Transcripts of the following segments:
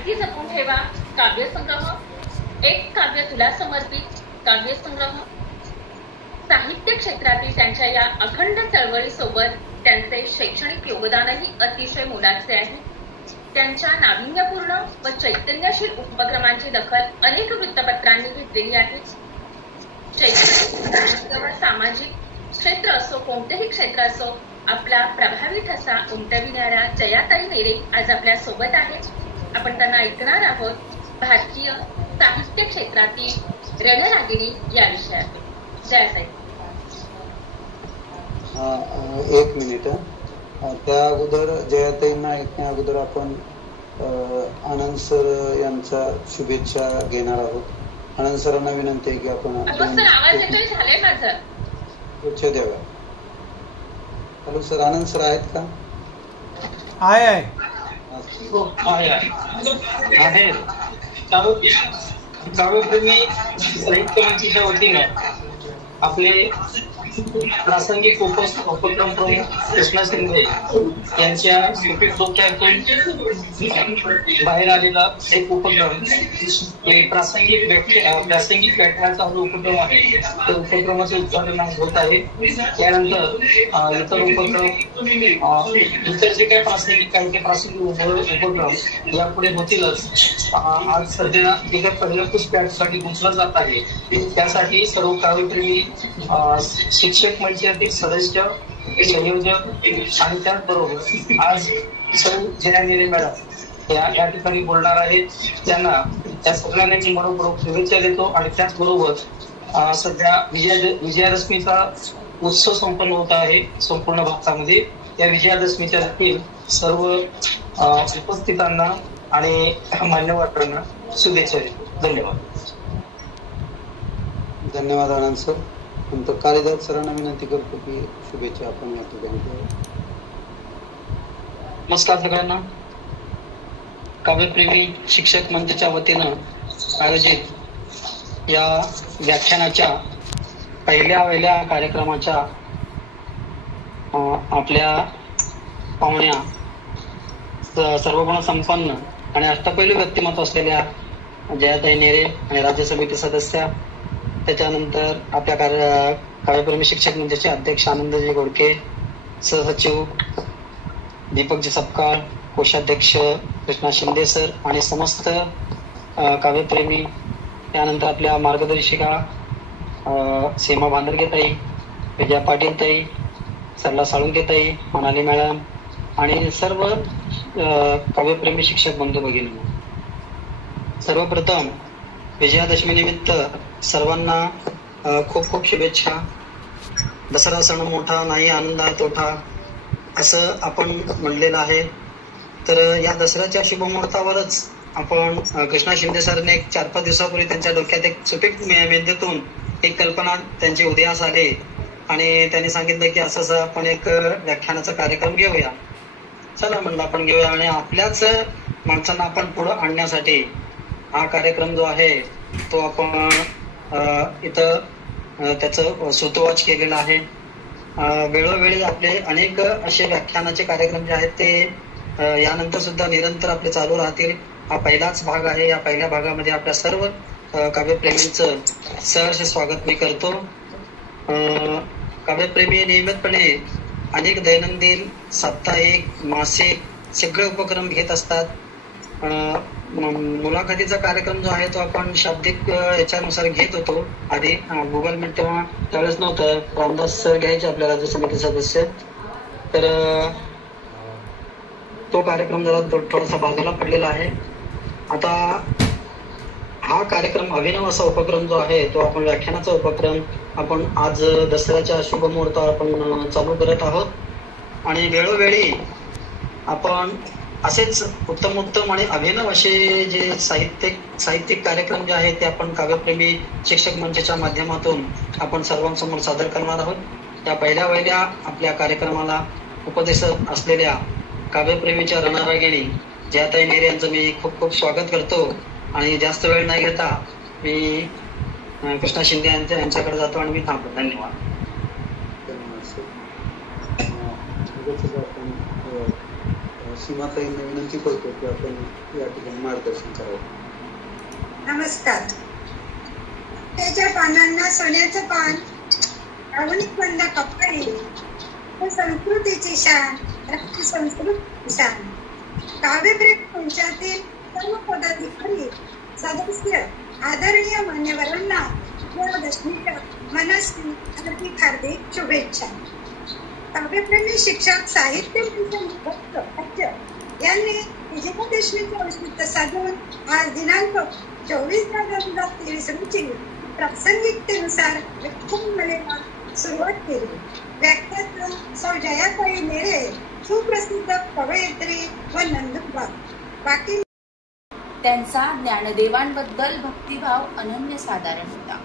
माहिती जपून ठेवा काव्यसंग्रह, एक काव्य तुला समर्पित काव्यसंग्रह. साहित्य क्षेत्रातील त्यांच्या या अखंड चळवळीसोबत त्यांचे शैक्षणिक योगदानही अतिशय मोलाचे आहे. त्यांच्या नाविन्यपूर्ण व चैतन्यशील उपक्रमांची दखल अनेक वृत्तपत्रांनी घेतलेली आहे. शैक्षणिक, सामाजिक क्षेत्र असो, कोणतेही क्षेत्र असो, आपला प्रभावी ठसा उमटविणाऱ्या जयाताई नेरे आज आपल्या सोबत आहेत. आपण त्यांना ऐकणार आहोत भारतीय साहित्य क्षेत्रातील रणरागिणी या विषयात. जयाताई. एक मिनिट. त्या अगोदर जयाताईंना ऐकण्या अगोदर आपण आनंद सर यांच्या शुभेच्छा घेणार आहोत. आनंद सरांना विनंती आहे की आपण आवाज येतोय झालंय माझं शुभेच्छा द्याव्या. हॅलो सर, आनंद सर आहेत का? आहे काव्यप्रेमी साहित्य मंचच्या वतीनं आपले प्रासंगिक उपक्रम प्रमुख कृष्णा शिंदे यांच्या सुपीक डोक्यातून बाहेर आलेला एक उपक्रम, प्रासंगिक व्याख्यानाचा जो उपक्रम आहे त्या उपक्रमाचे उद्घाटन आज होत आहे. त्यानंतर इतर उपक्रम, इतर जे काही प्रासंगिक उपक्रम यापुढे होतीलच. आज सध्या जे काही पहिलं पुस्तकासाठी गुंतलं जात आहे त्यासाठी सर्व काव्यप्रेमी शिक्षक मंचातील सदस्य, संयोजक आणि त्याचबरोबर आज सर्व जया नेरे मॅडम या ठिकाणी बोलणार आहेत. त्यांना त्या सगळ्यांना मी मनपूर्वक शुभेच्छा देतो. आणि त्याचबरोबर सध्या विजयादशमीचा उत्सव संपन्न होत आहे संपूर्ण भारतामध्ये. त्या विजयादशमीच्या देखील सर्व उपस्थितांना आणि मान्यवरांना शुभेच्छा देतो. धन्यवाद. धन्यवाद आनंद सर. नंतर कालिदास सरांना विनंती करतो की शुभेच्छा आपण या ठिकाणी. नमस्कार सगळ्यांना. काव्यप्रेमी शिक्षक मंचच्या वतीनं आयोजित या व्याख्यानाच्या पहिल्या कार्यक्रमाच्या आपल्या पाहुण्या सर्वगुण संपन्न आणि अष्टपैलू व्यक्तिमत्व असलेल्या जयाताई नेरे आणि राज्य समिती सदस्य, त्याच्यानंतर आपल्या काव्यप्रेमी शिक्षक मंचाचे अध्यक्ष आनंदजी गोडके, सहसचिव दीपकजी सपकाळ, कोषाध्यक्ष कृष्णा शिंदे सर आणि समस्त काव्यप्रेमी, त्यानंतर आपल्या मार्गदर्शिका सीमा भांदरगेताई, विजया पाटीलताई, सरला साळुंकेताई, मनाली मॅडम आणि सर्व काव्यप्रेमी शिक्षक बंधू भगिनी. सर्वप्रथम विजयादशमी निमित्त सर्वांना खूप खूप शुभेच्छा. दसरा सण मोठा नाही आनंद आहे तोठा, असं आपण म्हणलेलं आहे. तर या दसऱ्याच्या शुभमुहूर्तावरच आपण कृष्णा शिंदे सरने 4-5 दिवसापूर्वी त्यांच्या डोक्यात एक सुपीक मेंदूतून एक कल्पना त्यांची उदयास आली आणि त्यांनी सांगितलं की असं आपण एक व्याख्यानाचा कार्यक्रम घेऊया. चला म्हणलं आपण घेऊया आणि आपल्याच माणसांना आपण पुढे आणण्यासाठी हा कार्यक्रम जो आहे तो आपण इथं त्याचं सुतोवाच केलेला आहे. वेळोवेळी आपले अनेक असे व्याख्यानाचे कार्यक्रम जे आहेत ते यानंतर सुद्धा निरंतर आपले चालू राहतील. हा पहिलाच भाग आहे. या पहिल्या भागामध्ये आपल्या सर्व काव्यप्रेमींचं सहर्ष स्वागत मी करतो. काव्यप्रेमी नियमितपणे अनेक दैनंदिन, साप्ताहिक, मासिक सगळे उपक्रम घेत असतात. मुलाखतीचा कार्यक्रम जो आहे तो आपण शाब्दिक याच्यानुसार घेत होतो आधी. गुगल मीट तेव्हा त्यावेळेस नव्हतं. रामदास सर घ्यायचे आपल्या राज्य समिती सदस्य. तर तो कार्यक्रम जरा थोडासा बाजूला पडलेला आहे. आता हा कार्यक्रम अभिनव असा उपक्रम जो आहे तो आपण व्याख्यानाचा उपक्रम आपण आज दसऱ्याच्या शुभ मुहूर्तावर आपण चालू करत आहोत. आणि वेळोवेळी आपण असेच उत्तम आणि अभिनव असे जे साहित्यिक कार्यक्रम जे आहेत ते आपण काव्यप्रेमी शिक्षक मंचच्या माध्यमातून आपण सर्वांसमोर सादर करणार आहोत. त्या पहिल्या आपल्या कार्यक्रमाला उपदेशक असलेल्या काव्यप्रेमीच्या रणरागिणी जयाताई नेरे यांचं मी खूप खूप स्वागत करतो. आणि जास्त वेळ नाही घेता मी कृष्णा शिंदे यांच्याकडे जातो आणि मी थांबतो. धन्यवाद. लगेचच आपण सीमाताईंना विनंती करतो की आपण या ठिकाणी मार्गदर्शन करावं. नमस्कार. त्याच्या पानांना सोन्याचं पान, भावनिकबंध कपडे, संस्कृतीची शान, संस्कृतीची शान. काव्यप्रेम मंचातील सर्व पदाधिकारी सदस्य आदरणीय मान्यवरांना विजयादशमीच्या मनस्वी हार्दिक हार्दिक शुभेच्छा. काव्यप्रेमी शिक्षक साहित्य भक्त यांनी विजयादशमीचे औचित्य साधून आज दिनांक 24/2023 रोजी प्रासंगिकतेनुसार व्याख्यानमालेला सुरुवात केली. व्याख्याता सौ जयाताई नेरे, सुप्रसिद्ध कवयित्री व नंदुरबार. बाकी त्यांचा ज्ञानदेवांबद्दल भक्तिभाव अनन्यसाधारण होता.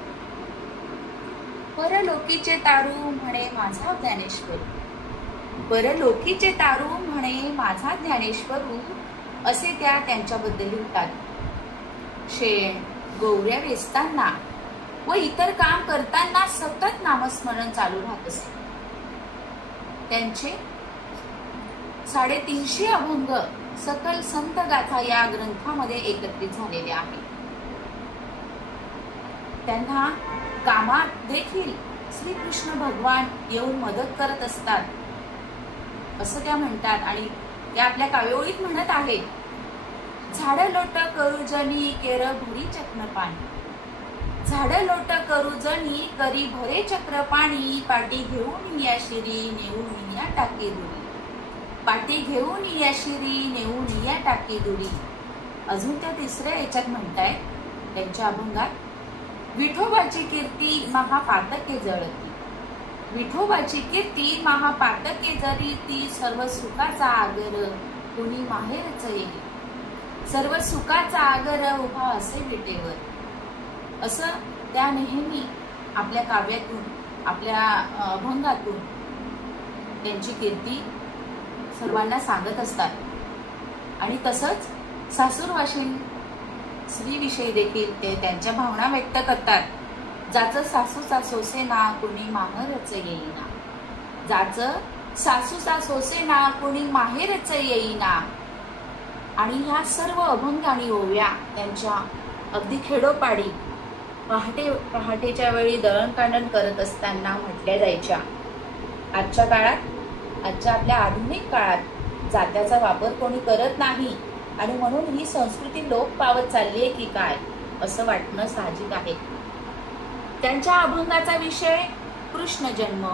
परलोकीचे तारू म्हणे माझा ज्ञानेश्वर, परलोकीचे तारू म्हणे माझा ज्ञानेश्वरू, असे त्या त्यांच्याबद्दल लिहितात. शेण गौऱ्या वेचताना व इतर काम करताना सतत नामस्मरण चालू राहत असे. त्यांचे 350 अभंग सकल संत गाथा या ग्रंथामध्ये एकत्रित झालेले आहे. त्यांना कामात देखील श्रीकृष्ण भगवान येऊन मदत करत असतात असं त्या म्हणतात. आणि त्या आपल्या काव्यओळीत म्हणत आहेत, झाड लोट करू जनी केर भरी चक्र पाणी, झाड लोट करू जनी करी भरे चक्र पाणी, पाटी घेऊन या शिरी नेऊन या टाकी दुरी, पाटी घेऊन या शिरी नेऊन या टाकी दुरी. अजून त्या तिसऱ्या याच्यात म्हणतायत त्यांच्या अभंगात, विठोबाची कीर्ती महापातके जळती, विठोबाची कीर्ती महापातके जळती, सर्व सुखाचा आगर कुणी माहेरच येईल, सर्व सुखाचा आगर उभा असे विटेवर. असं त्या नेहमी आपल्या काव्यातून आपल्या अभंगातून त्यांची कीर्ती सर्वांना सांगत असतात. आणि तसंच सासूरवाशीन स्त्रीविषयी देखील ते त्यांच्या भावना व्यक्त करतात. जाचं सासूचा सोसेना कुणी माहेरच येईना, जाचं सासूचा सोसेना कुणी माहेरच येईना. आणि ह्या सर्व अभंग आणि ओव्या त्यांच्या अगदी खेडोपाडी पहाटेच्या वेळी दळणकांडण करत असताना म्हटल्या जायच्या. आजच्या काळात, आजच्या आपल्या आधुनिक काळात जात्याचा वापर कोणी करत नाही आणि म्हणून ही संस्कृती लोप पावत चालली आहे की काय असं वाटणं साहजिक आहे. त्यांच्या अभंगाचा विषय कृष्ण जन्म,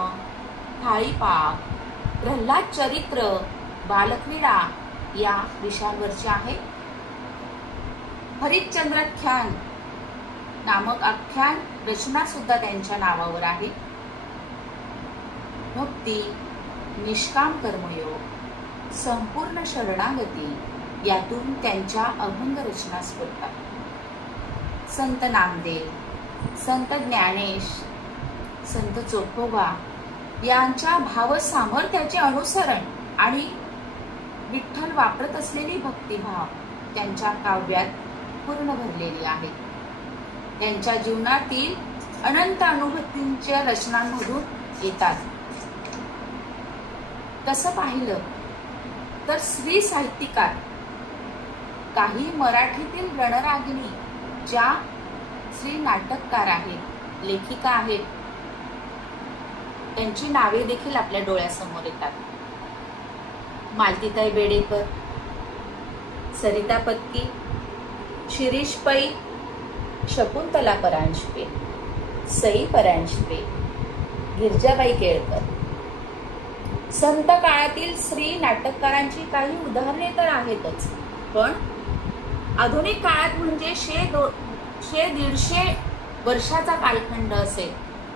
थाळीपाक, प्रल्हाद चरित्र, बालक्रीडा या विषयांवरचे आहे. हरिश्चंद्राख्यान नामक आख्यान रचना सुद्धा त्यांच्या नावावर आहे. भक्ती, निष्काम कर्मयोग, संपूर्ण शरणागती यातून त्यांच्या अभंग रचना स्फुरतात. संत नामदेव, संत ज्ञानेश, संत चोखोबा यांच्या भाव सामर्थ्याचे अनुसरण आणि विठ्ठल वापरत असलेली भक्तिभाव त्यांच्या काव्यात पूर्ण भरलेली आहे. त्यांच्या जीवनातील अनंत अनुभूतींच्या रचनांमधून येतात. तसं पाहिलं तर स्त्री साहित्यिकार काही मराठीतील रणरागिणी ज्या स्त्री नाटककार आहेत, लेखिका आहेत, त्यांची नावे देखील आपल्या डोळ्यासमोर येतात. मालतीताई बेडेकर, सरिता पत्की, शिरीष पै, शकुंतला परांजपे, सई परांजपे, गिरजाबाई केळकर. संत काळातील स्त्री नाटककारांची काही उदाहरणे तर आहेतच, पण आधुनिक काळात म्हणजे 100-150 वर्षाचा कालखंड असेल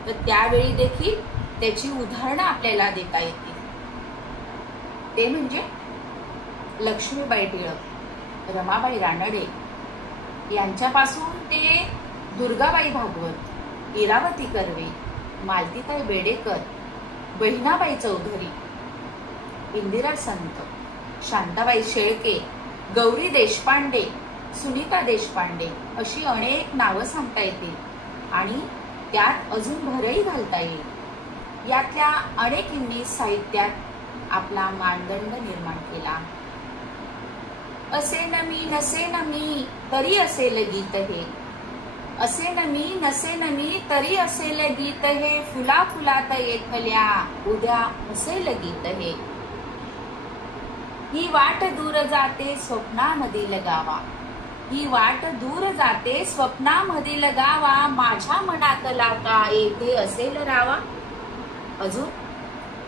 तर त्यावेळी देखील त्याची उदाहरणं आपल्याला देता येतील. ते म्हणजे लक्ष्मीबाई टिळक, रमाबाई रानडे यांच्यापासून ते दुर्गाबाई भागवत, इरावती कर्वे, मालतीताई बेडेकर, बहिणाबाई चौधरी, इंदिरा संत, शांताबाई शेळके, गौरी देशपांडे, सुनीता देशपांडे अशी अनेक नावं सांगता येतील आणि त्यात अजून भरही घालता येईल. यातल्या अनेकींनी साहित्यात आपला मानदंड निर्माण केला. असे न मी नसे न मी तरी असेल गीत हे, असे न मी नसे न मी तरी असेल गीत हे, फुला फुलात येथल्या उद्या असेल गीत हे. ही वाट दूर जाते स्वप्नामधील गावा, ही वाट दूर जाते स्वप्नामधील गावा, माझ्या मनातला का येथे असेल रावा. अजून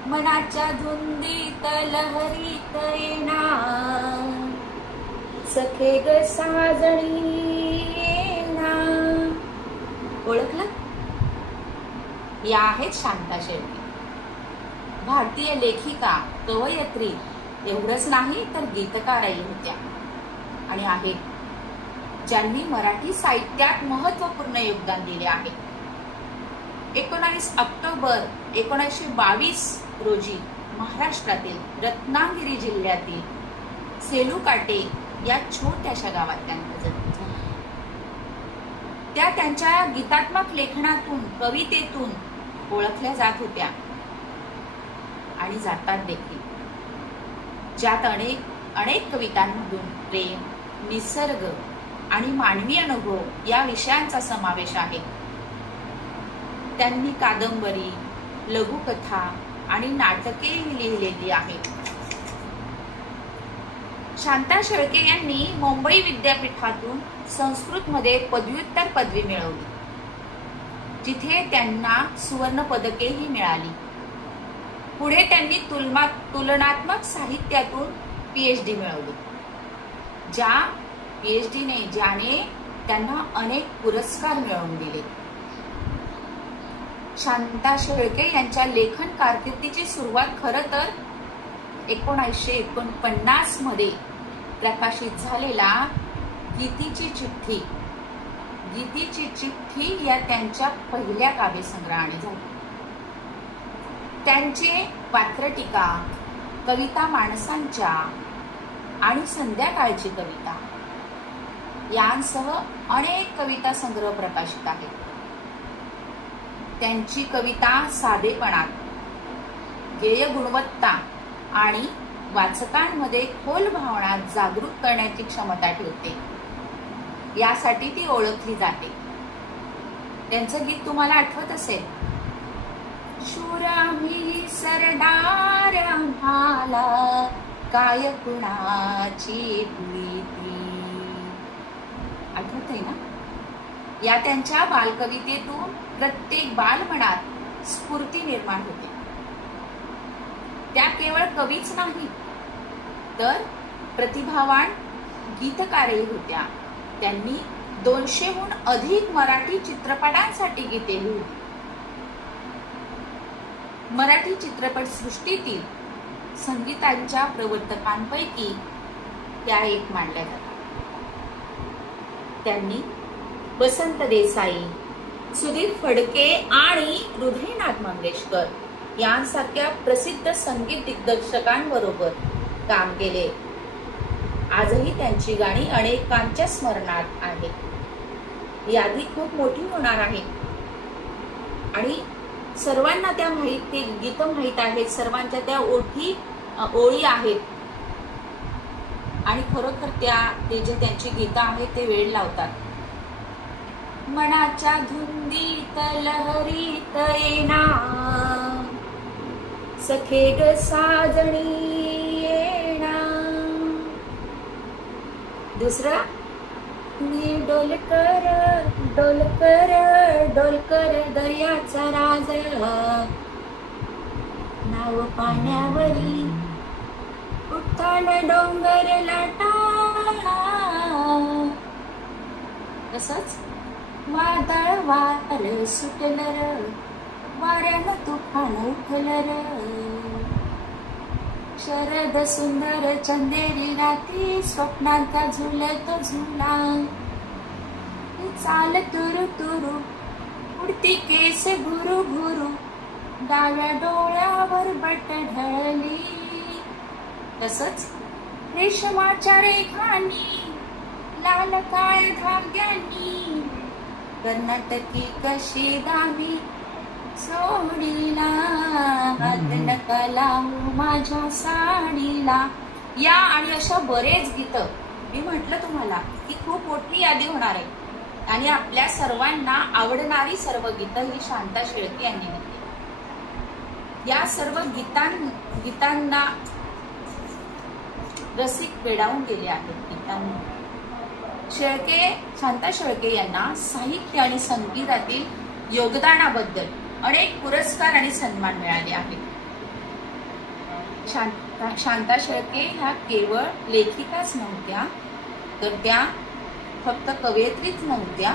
मनाच्या धुंदीत लहरीत येणार सखे ग साजणी येणार. ओळखलं? या आहेत शांता शेळके, भारतीय लेखिका, कवयित्री, एवढंच नाही तर गीतकारही होत्या आणि आहेत ज्यांनी मराठी साहित्यात महत्वपूर्ण योगदान दिले आहे. 19 ऑक्टोबर 1922 रोजी महाराष्ट्रातील रत्नागिरी जिल्ह्यातील सेलूकाटे या छोट्याशा गावात त्यांचा जन्म झाला. त्या त्यांच्या गीतात्मक लेखनातून, कवितेतून ओळखल्या जात होत्या आणि जातात देखील, ज्यात अनेक कवितांमधून प्रेम, निसर्ग आणि मानवी अनुभव या विषयांचा समावेश आहे. त्यांनी कादंबरी, लघुकथा आणि नाटके लिहिलेली आहेत. शांता शेळके यांनी मुंबई विद्यापीठातून संस्कृतमध्ये पदव्युत्तर पदवी मिळवली, जिथे त्यांना सुवर्ण पदकेही मिळाली. पुढे त्यांनी तुलनात्मक साहित्यातून PhD मिळवली, ज्याने त्यांना अनेक पुरस्कार मिळवून दिले. शांता शेळके यांच्या लेखन कारकिर्दीची सुरुवात खरं तर 1949 मध्ये प्रकाशित झालेला गीतीची चिठ्ठी या त्यांच्या पहिल्या काव्यसंग्रहाने झाली. त्यांचे पात्रटीका, कविता माणसांच्या आणि संध्याकाळची कविता यांसह अनेक कविता संग्रह प्रकाशित आहेत. त्यांची कविता साधेपणात, गेय गुणवत्ता आणि वाचकांमध्ये खोल भावना जागृत करण्याची क्षमता ठेवते. यासाठी ती ओळखली जाते. त्यांचं गीत तुम्हाला आठवत असेल, शूर आम्ही सरदार आम्हाला काय कुणाची भीती. आठवतंय ना? या त्यांच्या बालकवितेतून प्रत्येक बालमनात स्फूर्ती निर्माण होते. त्या केवळ कवीच नाही तर प्रतिभावान गीतकारही होत्या. त्यांनी 200हून अधिक मराठी चित्रपटांसाठी गीते लिहिली. मराठी चित्रपट सृष्टीतील संगीतांच्या प्रवर्तकांपैकी त्या एक मानल्या जातात. त्यांनी वसंत देसाई, सुधीर फडके आणि हृदयनाथ मंगेशकर यांसारख्या प्रसिद्ध संगीत दिग्दर्शकांबरोबर काम केले. आजही त्यांची गाणी अनेकांच्या स्मरणात आहेत. यादी खूप मोठी होणार आहे आणि सर्वांना त्या ते गीत माहीत आहेत, सर्वांच्या त्या ओळी आहेत आणि खरोखर ते जे त्यांची गीतं आहेत ते वेळ लावतात. मनाच्या धुंदीत लहरीत येणार सखे ग साजणी येणार. दुसरा, मी डोलकर डोलकर डोलकर दर्याचा राज, नाव पाण्यावरी उठताना डोंगर लाटा. तसंच वादळ वार सुटलं र, वाऱ्यानं तुफान उठलं र, शरद सुंदर चंदेरी राती स्वप्नांचा झुलत झुला. चाल तुरु तुरु उडती केस घुरु घुरु, डाव्या डोळ्यावर बट ढळली. तसंच रेशमाच्या रेखांनी लाल काळ धाग्यांनी कर्नाटकी कशी दामी सोडीला हात नका लावू माझ्या साडीला. या आणि अशा बरेच गीत मी म्हटलं तुम्हाला की खूप मोठी यादी होणार आहे आणि आपल्या सर्वांना आवडणारी सर्व गीतं ही शांता शेळके यांनी घेतली. या सर्व गीतांना रसिक वेडावून गेले आहेत. गीतांना शांता शेळके यांना साहित्य आणि संगीतातील योगदानाबद्दल अनेक पुरस्कार आणि सन्मान मिळाले आहेत. शांता शेळके ह्या केवळ लेखिकाच नव्हत्या, तर त्या फक्त कवयित्रीच नव्हत्या,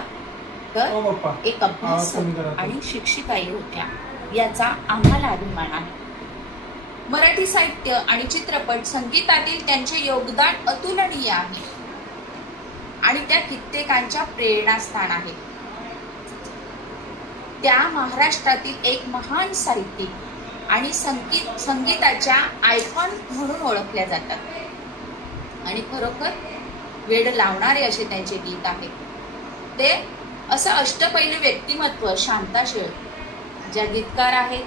तर एक अभ्यासक आणि शिक्षिकाही होत्या. याचा आम्हाला अभिमान आहे. मराठी साहित्य आणि चित्रपट संगीतातील त्यांचे योगदान अतुलनीय आहे आणि त्या कित्येकांच्या प्रेरणास्थान आहे. त्या महाराष्ट्रातील एक महान साहित्यिक आणि संगीताच्या आयकॉन म्हणून ओळखल्या जातात आणि खरोखर वेड लावणारे असे त्यांचे गीत आहे. ते असं अष्टपैलू व्यक्तिमत्व शांता शेळके, ज्या गीतकार आहेत,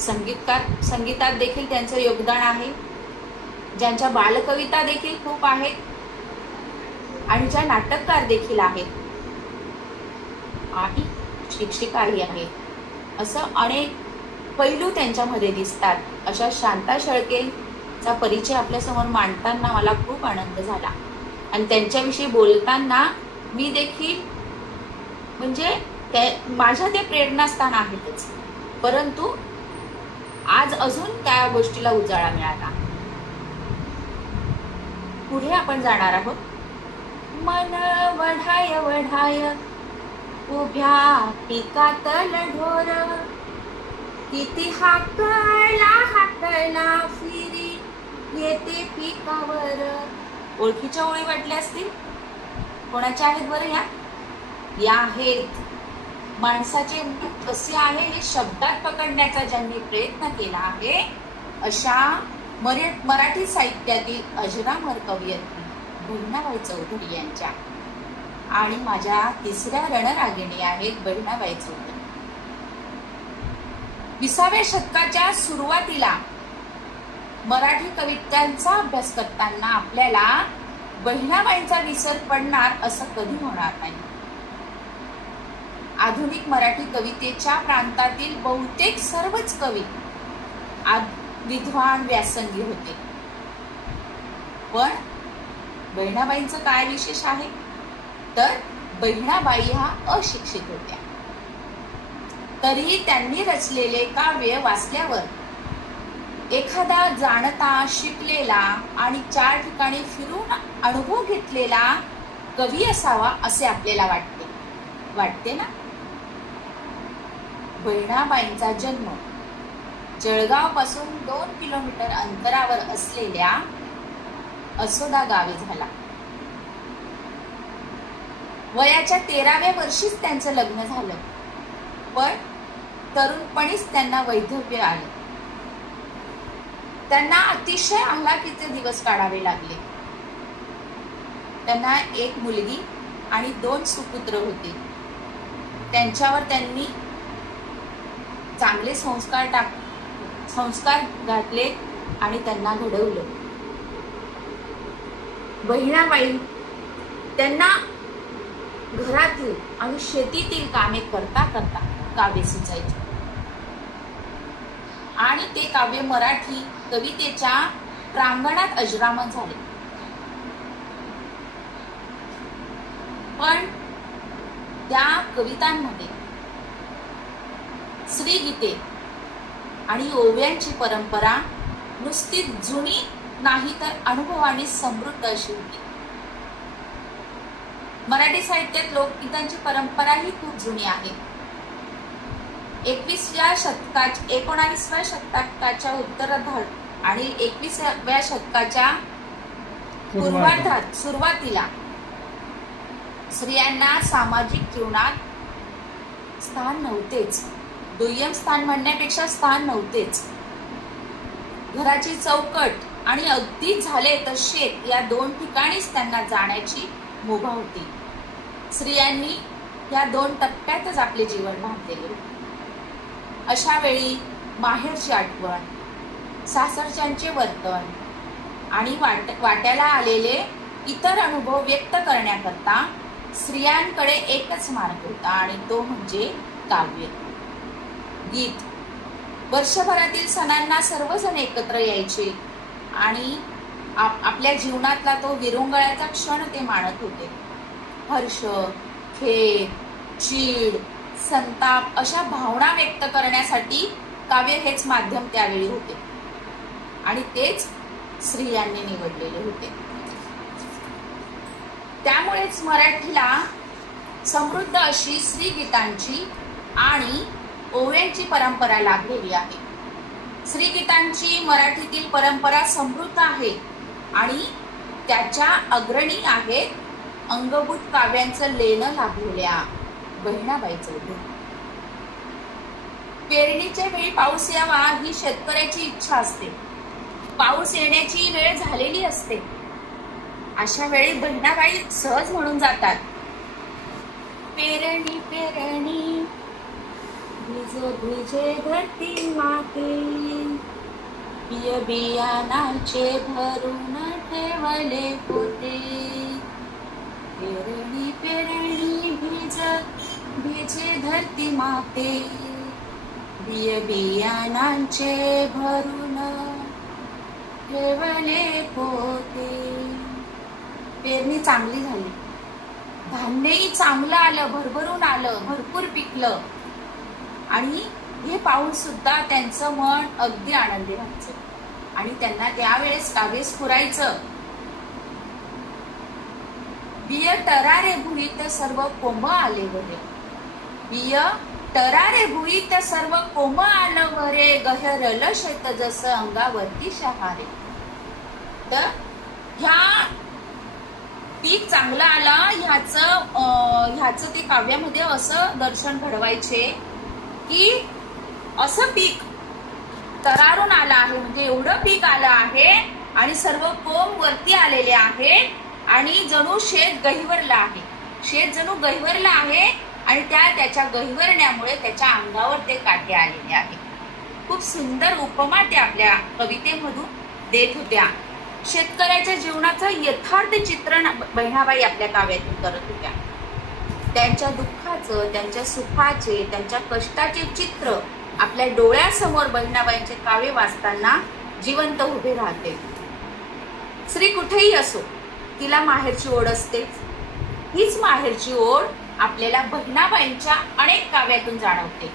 संगीतात देखील त्यांचं योगदान आहे, ज्यांच्या बालकविता देखील खूप आहेत आणि ज्या नाटककार देखील आहेत आणि शिक्षिकाही आहेत. असं अनेक पैलू त्यांच्यामध्ये दिसतात. अशा शांता शेळकेचा परिचय आपल्यासमोर मांडताना मला खूप आनंद झाला आणि त्यांच्याविषयी बोलताना मी देखील म्हणजे माझ्या ते प्रेरणास्थान आहेतच, परंतु आज अजून त्या गोष्टीला उजाळा मिळाला. पुढे आपण जाणार आहोत. मन वढाय वढाय उभ्या पिकातल ढोर, किती हाकला फिरी येते पिकावर. ओळखीच्या ओळी वाटल्या असतील? कोणाच्या आहेत बरं? या आहेत. माणसाचे मूळ कसे आहे हे शब्दात पकडण्याचा ज्यांनी प्रयत्न केला आहे अशा मराठी साहित्यातील अजरामर कवयित्री बहिणाबाई चौधरी यांच्या आणि माझ्या तिसऱ्या रणरागिणी आहेत बहिणाबाई चौधरी. 20व्या शतकाच्या सुरुवातीला मराठी कवितांचा अभ्यास करताना आपल्याला बहिणाबाईंचा विसर पडणार असं कधी होणार नाही. आधुनिक मराठी कवितेच्या प्रांतातील बहुतेक सर्वच कवी विद्वान व्यासंगी होते, पण बहिणाबाईंचं काय विशेष आहे तर बहिणाबाई ह्या अशिक्षित होत्या. तरीही त्यांनी रचलेले काव्य वाचल्यावर एखादा जाणता शिकलेला आणि 4 ठिकाणी फिरून अनुभव घेतलेला कवी असावा असे आपल्याला वाटते ना. बहिणाबाईंचा जन्म जळगाव पासून 2 किलोमीटर अंतरावर असलेल्या असोदा गावी झाला. वयाच्या 13व्या वर्षीच त्यांचं लग्न झालं, पण तरुणपणीच त्यांना वैधव्य आले. त्यांना अतिशय आह्लादीचे दिवस काढावे लागले. त्यांना एक मुलगी आणि 2 सुपुत्र होते. त्यांच्यावर त्यांनी चांगले संस्कार घातले आणि त्यांना घडवलं. बहिणाबाई त्यांना घरातील आणि शेतीतील कामे करता करता काव्य सुचायचे आणि ते काव्य मराठी कवितेच्या प्रांगणात अजरामर झाले. पण त्या कवितांमध्ये श्रीगीते आणि ओव्यांची परंपरा नुसती जुनी नाही तर अनुभवाने समृद्ध अशी होती. मराठी साहित्यात लोकगीतांची परंपरा ही खूप जुनी आहे. 19व्या शतकाच्या उत्तरार्धात आणि 21व्या शतकाच्या पूर्वार्धात सुरुवातीला स्त्रियांना सामाजिक जीवनात स्थान नव्हतेच. दुय्यम स्थान म्हणण्यापेक्षा स्थान नव्हतेच. घराची चौकट आणि अगदी झाले तर शेत या 2 ठिकाणीच त्यांना जाण्याची मुभा होती. स्त्रियांनी या 2 टप्प्यातच आपले जीवन बांधलेले होते. अशा वेळी माहेरची आठवण, सासरच्यांचे वर्तन आणि वाट्याला आलेले इतर अनुभव व्यक्त करण्याकरता स्त्रियांकडे एकच मार्ग होता आणि तो म्हणजे काव्य, गीत. वर्षभरातील सणांना सर्वजण एकत्र यायचे आणि आपल्या जीवनातला तो विरंगुळ्याचा क्षण ते मानत होते. हर्ष, खेद, चीड, संताप अशा भावना व्यक्त करण्यासाठी काव्य हेच माध्यम त्यावेळी होते आणि तेच स्त्रियांनी निवडलेले होते. त्यामुळेच मराठीला समृद्ध अशी स्त्रीगीतांची आणि ओव्यांची परंपरा लाभलेली आहे. स्त्रीगीतांची मराठीतील परंपरा समृद्ध आहे आणि त्याच्या अग्रणी आहेत अंगभूत काव्यांचं लेणं लाभलेल्या बहिणाबाई चौधरी. पेरणीच्या वेळी पाऊस यावा ही शेतकऱ्याची इच्छा असते. पाऊस येण्याची वेळ झालेली असते. अशा वेळी बहिणाबाई सहज म्हणून जातात, पेरणी पेरणी भिज भिजे धरती माते, बिय बियाणाचे भरून ठेवले होते. पेरणी पेरणी भिज भिजे धरती माते, बिय बियाणाचे भरून ठेवले होते. पेरणी चांगली झाली, धान्यही चांगलं आलं, भरभरून आलं, भरपूर पिकलं आणि हे पाहून सुद्धा त्यांचं मन अगदी आनंदी व्हायचं आणि त्यांना त्यावेळेस काव्य स्फुरायचं. बिय टरारे भुईत सर्व कोंब आले वरे, बिय टरारे भुईत सर्व कोंब आलं वरे, गहरलं शेत जसं अंगावरती शहारे. तर ह्या पीक चांगलं आलं ह्याचं ते काव्यामध्ये असं दर्शन घडवायचे की असं पीक तरारून आलं आहे, म्हणजे एवढं पीक आलं आहे आणि सर्व कोंब वरती आलेले आहे आणि जणू शेत गहिवरलं आहे. शेत जणू गहिवरलं आहे आणि त्याच्या गहिवरण्यामुळे त्याच्या अंगावर ते काटे आलेले आहे. खूप सुंदर उपमा ते आपल्या कवितेमधून देत होत्या. शेतकऱ्याच्या जीवनाचं यथार्थ चित्रण बहिणाबाई आपल्या काव्यातून करत होत्या. त्यांच्या दुःखाचं, त्यांच्या सुखाचे, त्यांच्या कष्टाचे चित्र आपल्या डोळ्यासमोर बहिणाबाईंचे काव्य वाचताना जिवंत उभे राहते. स्त्री कुठेही असो तिला माहेरची ओढ असतेच. हीच माहेरची ओढ आपल्याला बहिणाबाईंच्या अनेक काव्यातून जाणवते.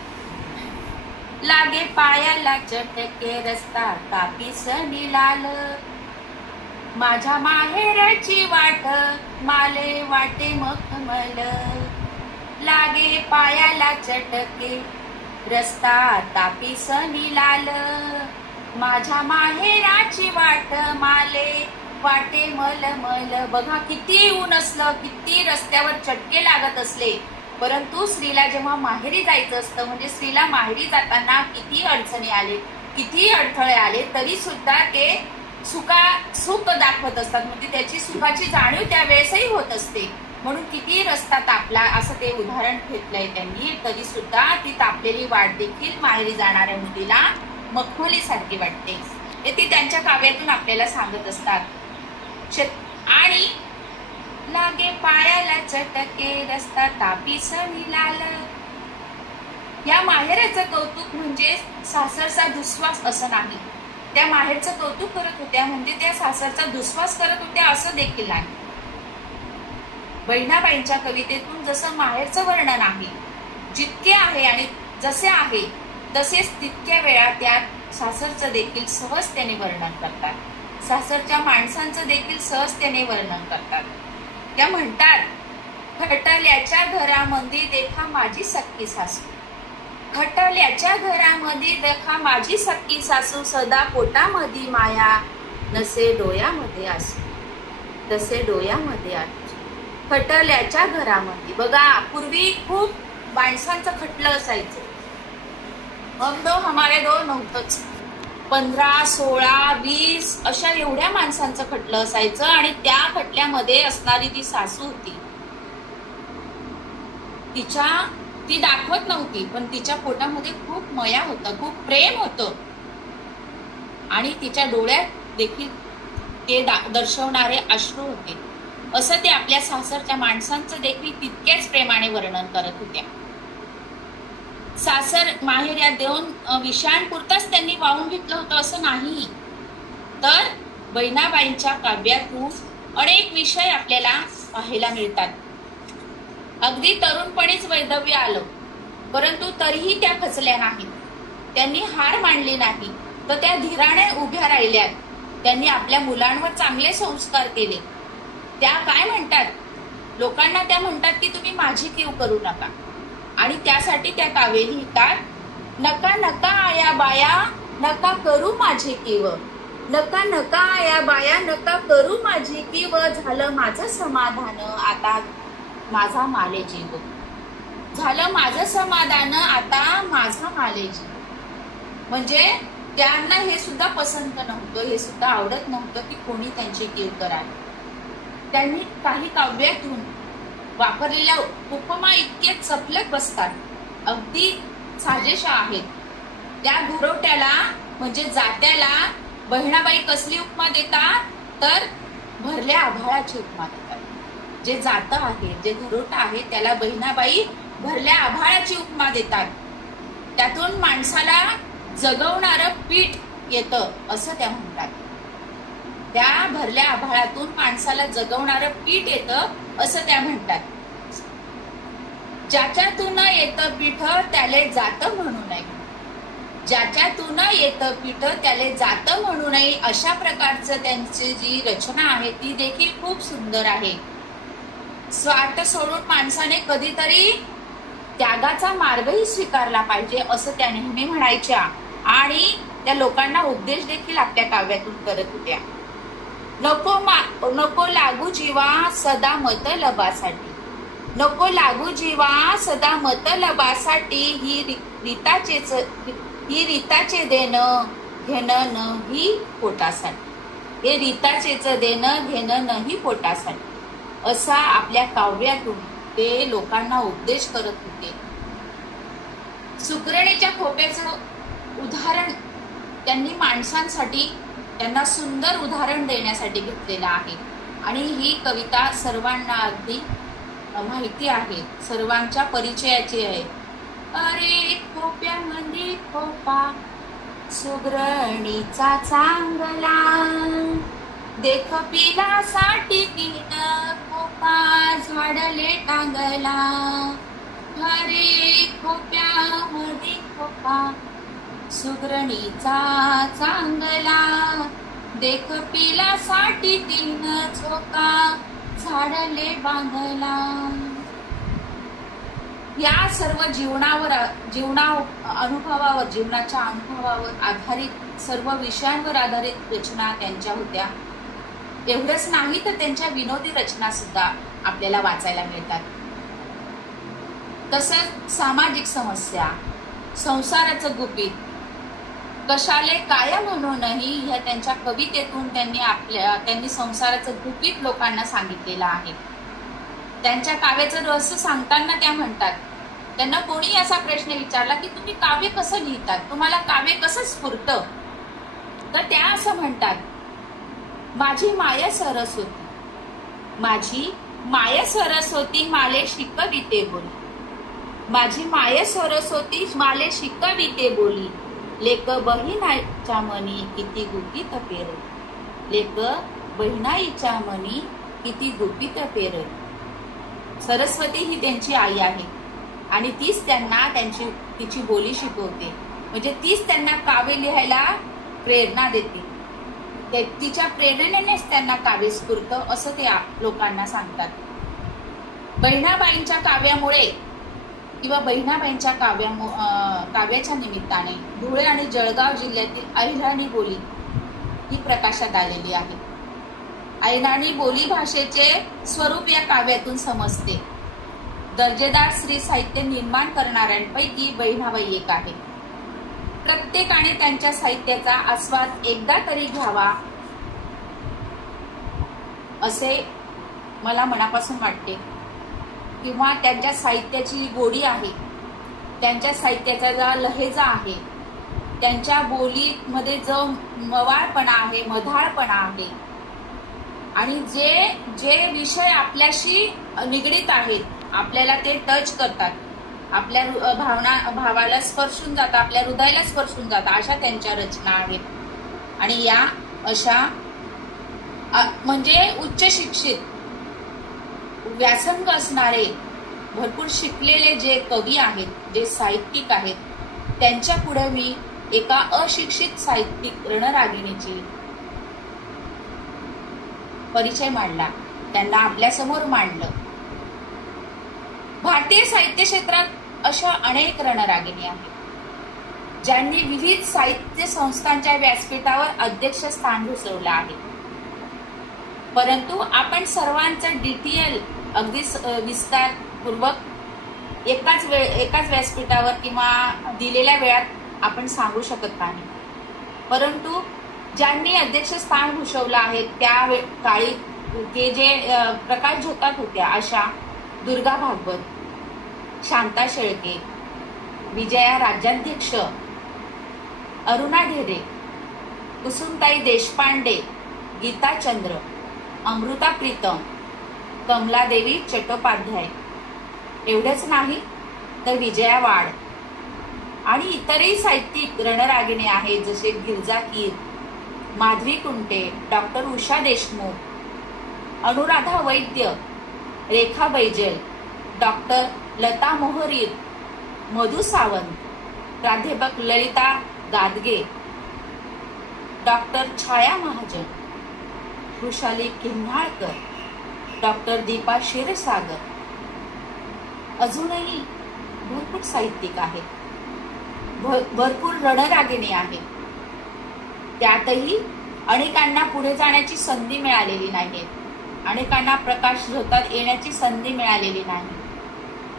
लागे पायाला चटके रस्ता कापीसनी लाल, माझ्या माहेरची वाट माले वाटे मखमल. लागे पायाला चटके रस्ता तापीसनी लाल, माझ्या माहेराची वाट माले वाटे मलमल. बघा किती ऊन असलं, किती रस्त्यावर चटके लागत असले, परंतु स्त्रीला जेव्हा माहेरी जायचं असतं, म्हणजे स्त्रीला माहेरी जाताना किती अडचणी आले, किती अडथळे आले, तरी सुद्धा ते सुख दाखवत असतात. म्हणजे त्याची सुखाची जाणीव त्यावेळेसही होत असते. म्हणून किती रस्ता तापला असं ते उदाहरण घेतलंय त्यांनी, तरी सुद्धा ती तापलेली वाट देखील माहेरी जाणाऱ्या मुलीला मखमलीसारखी वाटते. हे ती त्यांच्या काव्यातून आपल्याला सांगत असतात. आणि लागे पायाला चटके रस्ता तापीसनी लाल, या माहेराचं कौतुक म्हणजे सासरचा दुस्वास असं नाही. त्या माहेरचं कौतुक करत होत्या म्हणजे त्या सासरचा दुस्वास करत होत्या असं देखील नाही. बहिणाबाईंच्या कवितेतून जसं माहेरचं वर्णन आहे, जितके आहे आणि जसे आहे तसेच तितक्या वेळा त्यात सासरचं देखील सहजतेने वर्णन करतात. सासरच्या माणसांचं देखील सहजतेने वर्णन करतात. त्या म्हणतात, खटल्याच्या घरामध्ये देखा माझी सक्की सासू, खटल्याच्या घरामध्ये देखा माझी सक्की सासू, सदा पोटामध्ये माया नसे डोळ्यामध्ये आसू, तसे डोळ्यामध्ये आसू. खटल्याच्या घरामध्ये बघा, पूर्वी खूप माणसांचं खटलं असायचं. हम दो हमारे दो नव्हतंच, 15, 16, 20 अशा एवढ्या माणसांचं खटलं असायचं आणि त्या खटल्यामध्ये असणारी ती सासू होती, तिच्या ती दाखवत नव्हती, पण तिच्या पोटामध्ये खूप माया होतं, खूप प्रेम होतं आणि तिच्या डोळ्यात देखील ते दर्शवणारे अश्रू होते. असं ते आपल्या सासरच्या माणसांचं देखील तितक्याच प्रेमाने वर्णन करत होत्या. सासर माहेर या दोन विषयांपुरताच त्यांनी वाहून घेतलं होतं असं नाही, तर बहिणाबाईंच्या काव्यातून अनेक विषय आपल्याला पाहायला मिळतात. अगदी तरुणपणीच वैधव्य आलं, परंतु तरीही त्या खचल्या नाहीत. त्यांनी हार मानली नाही, तर त्या धीराने उभ्या राहिल्यात. त्यांनी आपल्या मुलांवर चांगले संस्कार केले. त्या काय म्हणतात, लोकांना त्या म्हणतात की तुम्ही माझी कीव करू नका, आणि त्यासाठी त्या काव्य लिहितात. नका नका आया बाया नका करू माझी कीव, नका नका आया बाया नका करू माझी कीव, झालं माझं समाधान आता माझा माले जीव, झालं माझं समाधान आता माझा माले जीव. म्हणजे त्यांना हे सुद्धा पसंत नव्हतं, हे सुद्धा आवडत नव्हतं की कोणी त्यांची कीव करावी. त्यांनी काही काव्यातून वापरलेल्या उपमा इतके चपलक बसतात, अगदी साजेशा आहेत. त्या घरोट्याला म्हणजे जात्याला बहिणाबाई कसली उपमा देतात, तर भरल्या आभाळाची उपमा देतात. जे जातं आहे, जे घरोटा आहे, त्याला बहिणाबाई भरल्या आभाळाची उपमा देतात. त्यातून माणसाला जगवणारं पीठ येतं असं त्या म्हणतात. त्या भरल्या आभाळातून माणसाला जगवणारं पीठ येतं असं त्या म्हणतात. ज्याच्यातून येतं पीठ त्याले जातं म्हणू नये, ज्याच्यातून येतं पीठ त्याले जातं म्हणू नये. अशा प्रकारचं त्यांची जी रचना आहे ती देखील खूप सुंदर आहे. स्वार्थ सोडून माणसाने कधीतरी त्यागाचा मार्गही स्वीकारला पाहिजे असं त्या नेहमी म्हणायच्या, आणि त्या लोकांना उपदेश देखील आपल्या काव्यातून करत होत्या. नको लागू जीवा सदा मतलबासाठी, नको लागू जीवा सदा मतलबासाठी, ही रीताचे देणं घेणं नाही पोटासाठी, हे रीताचेच देणं घेणं नाही पोटासाठी. असा आपल्या काव्यातून ते लोकांना उपदेश करत होते. सुकरणीच्या खोप्याचं उदाहरण त्यांनी माणसांसाठी, त्यांना सुंदर उदाहरण देण्यासाठी घेतलेलं आहे. आणि ही कविता सर्वांना अगदी माहिती आहे, सर्वांच्या परिचयाची आहे. अरे खोप्यामध्ये खोपा सुगरणीचा चांगला, देख पिलासाठी तीन खोपा झाडले टांगला. अरे खोप्यामध्ये खोपा सुगरणीचा चांगला, देख पिलासाठी तीन झोका झाडले बांधला. या सर्व जीवनाच्या अनुभवावर आधारित, सर्व विषयांवर आधारित रचना त्यांच्या होत्या. एवढंच नाही तर त्यांच्या विनोदी रचना सुद्धा आपल्याला वाचायला मिळतात. तसंच सामाजिक समस्या, संसाराचं गुपित, कशाले काय म्हणूनही ह्या त्यांच्या कवितेतून त्यांनी संसाराचं गुपित लोकांना सांगितलेलं आहे. त्यांच्या काव्याचं रहस्य सांगताना त्या म्हणतात, त्यांना कोणी असा प्रश्न विचारला की तुम्ही काव्य कसं लिहितात, तुम्हाला काव्य कसं स्फुरतं, तर त्या असं म्हणतात, माझी माया सरस्वती, माझी माया सरस्वती माले शिकविते बोली, माझी माया सरस्वती माले शिकविते बोली. लेक बहिणाईच्या मनी किती गुपित पेरल, लेक बहिणाईच्या मनी किती गुपित पेरल. सरस्वती ही त्यांची आई आहे आणि तीच त्यांना तिची बोली शिकवते. म्हणजे तीच त्यांना काव्य लिहायला प्रेरणा देते. तिच्या प्रेरणेनेच त्यांना काव्य स्फुरतं असं ते लोकांना सांगतात. बहिणाबाईंच्या काव्यामुळे किंवा बहिणाबाईंच्या काव्याच्या निमित्ताने धुळे आणि जळगाव जिल्ह्यातील अहिराणी बोली ही प्रकाशात आलेली आहे. अहिराणी बोली भाषेचे स्वरूप या काव्यातून समजते. दर्जेदार स्त्री साहित्य निर्माण करणाऱ्यांपैकी बहिणाबाई एक आहे. प्रत्येकाने त्यांच्या साहित्याचा आस्वाद एकदा तरी घ्यावा असे मला मनापासून वाटते. किंवा त्यांच्या साहित्याची गोडी आहे त्यांच्या साहित्याचा जो लहेजा आहे, त्यांच्या बोलीमध्ये जो मवाळपणा आहे, मधाळपणा आहे आणि जे जे विषय आपल्याशी निगडीत आहेत, आपल्याला ते टच करतात, आपल्या भावाला स्पर्शून जातात, आपल्या हृदयाला स्पर्शून जातात, अशा त्यांच्या रचना आहेत. आणि या अशा म्हणजे उच्च शिक्षित, व्यासंग असणारे, भरपूर शिकलेले जे कवी आहेत, जे साहित्यिक आहेत, त्यांच्या पुढे मी एका अशिक्षित साहित्यिक रणरागिणीची परिचय मांडला, त्यांना आपल्या समोर मांडलं. भारतीय साहित्य क्षेत्रात अशा अनेक रणरागिणी आहेत ज्यांनी विविध साहित्य संस्थांच्या व्यासपीठावर अध्यक्षस्थान भूषवलं आहे. परंतु आपण सर्वांचं डिटेल अगदी विस्तारपूर्वक एकाच व्यासपीठावर किंवा दिलेल्या वेळात आपण सांगू शकत नाही. परंतु ज्यांनी अध्यक्षस्थान भूषवलं आहे त्या काळी ते जे प्रकाश झोतात होत्या, अशा दुर्गा भागवत, शांता शेळके, विजया राज्याध्यक्ष, अरुणा ढेरे, कुसुमताई देशपांडे, गीता चंद्र, अमृता प्रीतम, कमलादेवी चट्टोपाध्याय, एवढंच नाही तर विजया वाड आणि इतरही साहित्यिक रणरागिणी आहेत, जसे गिरजा कीर, माधवी कुंटे, डॉक्टर उषा देशमुख, अनुराधा वैद्य, रेखा बैजल, डॉक्टर लता मोहरीर, मधु सावंत, प्राध्यापक ललिता गादगे, डॉक्टर छाया महाजन, वृषाली किन्हाळकर, डॉक्टर दीपा क्षीरसागर. अजूनही भरपूर साहित्यिक आहेत, भरपूर रणरागिणी आहेत. त्यातही अनेकांना पुढे जाण्याची संधी मिळालेली नाही, अनेकांना प्रकाश झोतात येण्याची संधी मिळालेली नाही.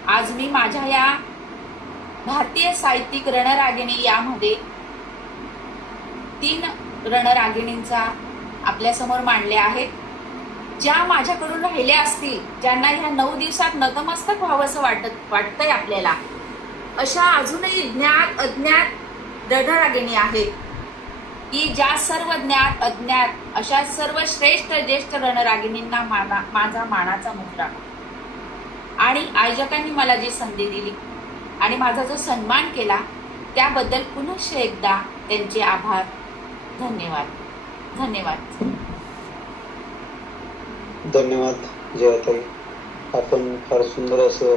आज मी माझ्या या भारतीय साहित्यिक रणरागिणी यामध्ये 3 रणरागिणींचा आपल्या समोर मांडले आहेत, ज्या माझ्याकडून राहिल्या असतील, ज्यांना ह्या 9 दिवसात नतमस्तक व्हावं असं वाटतंय आपल्याला, अशा अजूनही ज्ञात अज्ञात रणरागिणी आहेत की ज्या सर्व ज्ञात अज्ञात अशा सर्व श्रेष्ठ ज्येष्ठ रणरागिणींना माझा मानाचा मुद्रा. आणि आयोजकांनी मला जी संधी दिली आणि माझा जो सन्मान केला त्याबद्दल पुनश्च एकदा त्यांचे आभार. धन्यवाद. धन्यवाद. धन्यवाद जयाताई. आपण फार सुंदर असं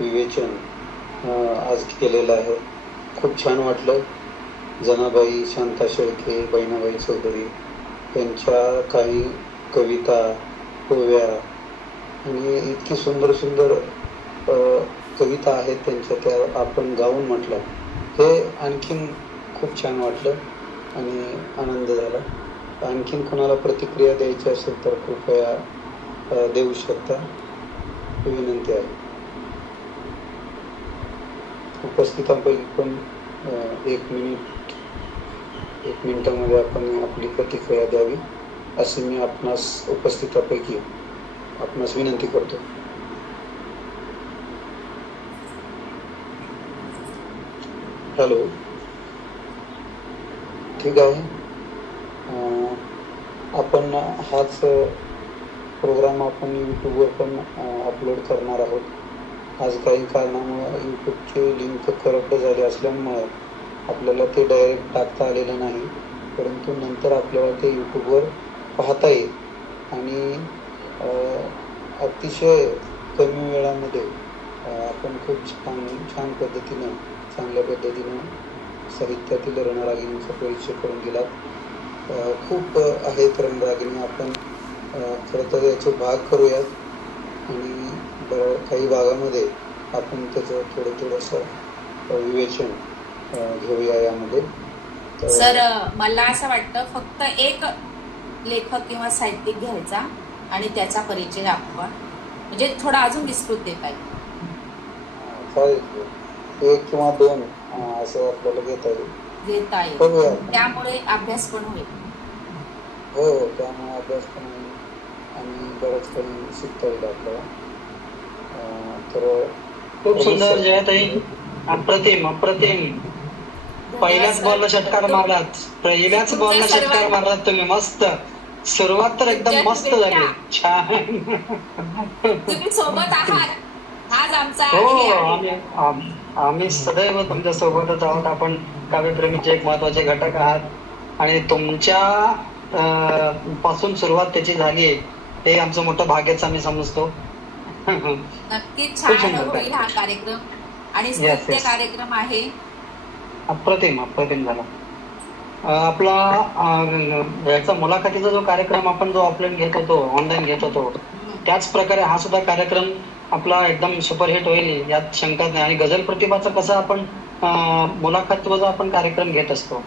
विवेचन आज केलेलं आहे. खूप छान वाटलं. जनाबाई, शांता शेळके, बहिणाबाई चौधरी यांच्या काही कविता, ओव्या आणि इतकी सुंदर सुंदर कविता आहेत त्यांच्या, त्या आपण गाऊन म्हटलं, हे आणखीन खूप छान वाटलं आणि आनंद झाला. आणखीन कोणाला प्रतिक्रिया द्यायची असेल तर कृपया देऊ शकता, विनंती आहे. उपस्थितांपैकी पण 1 मिनिटामध्ये आपण आपली प्रतिक्रिया द्यावी अशी मी आपणास उपस्थितांपैकी आपणास विनंती करतो. हॅलो, ठीक आहे. आपण हाच प्रोग्राम आपण यूट्यूबवर पण अपलोड करणार आहोत. आज काही कारणामुळे यूट्यूबचे लिंक करप्ट झाले असल्यामुळे आपल्याला ते डायरेक्ट टाकता आलेलं नाही, परंतु नंतर आपल्याला ते यूट्यूबवर पाहता येईल आणि अतिशय कमी वेळामध्ये आपण खूप छान पद्धतीनं, चांगल्या पद्धतीनं साहित्यातील रणरागिणींचा परिचय करून दिला. खूप आहेत रणरागिणी. आपण खरं तर याचे भाग करूयात आणि काही भागामध्ये आपण त्याचं थोडंसं विवेचन घेऊया यामध्ये. सर, मला असं वाटतं फक्त एक लेखक किंवा साहित्यिक घ्यायचा आणि त्याचा परिचय आपण म्हणजे थोडा अजून विस्तृत देता येईल. 1 किंवा 2 असं आपल्याला घेता येईल. त्यामुळे अभ्यास पण होईल. हो, त्यामुळे अभ्यास पण होईल आणि बरंच काही शिकता येईल आपल्याला. तर खूप सुंदर जयाताई, अप्रतिम अप्रतिम. पहिल्याच बॉलला षटकार मारलात, पहिल्याच बॉलला षटकार मारलात तुम्ही. मस्त सुरुवात तर एकदम मस्त झाली. छान. तुम्ही सोबत आहात हाच आमचा हो. आम्ही सदैव तुमच्या सोबतच आहोत. आपण काव्यप्रेमीचे एक महत्वाचे घटक आहात आणि तुमच्या पासून सुरुवात त्याची झालीये ते आमचं मोठं भाग्यच आम्ही समजतो. नक्कीच छान होईल हा कार्यक्रम आणि स्तुत्य कार्यक्रम आहे. अप्रतिम अप्रतिम झाला. आपला याचा मुलाखतीचा जो कार्यक्रम आपण जो ऑफलाईन घेत होतो, ऑनलाईन घेत होतो, त्याच प्रकारे हा सुद्धा कार्यक्रम आपला एकदम सुपरहिट होईल यात शंकाच नाही. आणि गझल प्रतिभाचा कसा आपण मुलाखतीचा आपण कार्यक्रम घेत असतो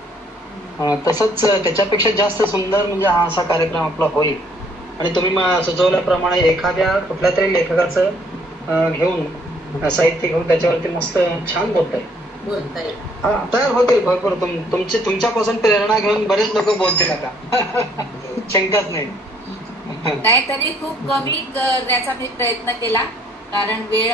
तसंच त्याच्यापेक्षा जास्त सुंदर म्हणजे हा असा कार्यक्रम आपला होईल. आणि तुम्ही सुचवल्याप्रमाणे एखाद्या कुठल्या तरी लेखकाचं घेऊन साहित्य घेऊन त्याच्यावरती मस्त छान बोलताय. तयार होतील भरपूर. तुमच्यापासून प्रेरणा घेऊन बरेच लोक बोलतील आता. शंकाच नाही. तरी खूप कमी करण्याचा मी प्रयत्न केला कारण वेळ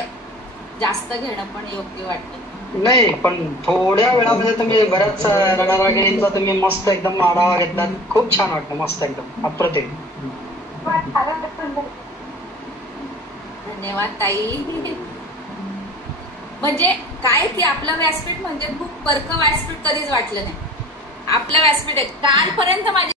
जास्त घेणं पण योग्य वाटतं. नाही पण थोड्या वेळामध्ये तुम्ही बऱ्याच रणरागिणींचा तुम्ही मस्त एकदम आढावा घेतला. खूप छान वाटलं. मस्त एकदम अप्रतिम. धन्यवाद ताई. म्हणजे काय की आपलं व्यासपीठ म्हणजे खूप परक व्यासपीठ कधीच वाटलं नाही. आपलं व्यासपीठ आहे. कालपर्यंत माझी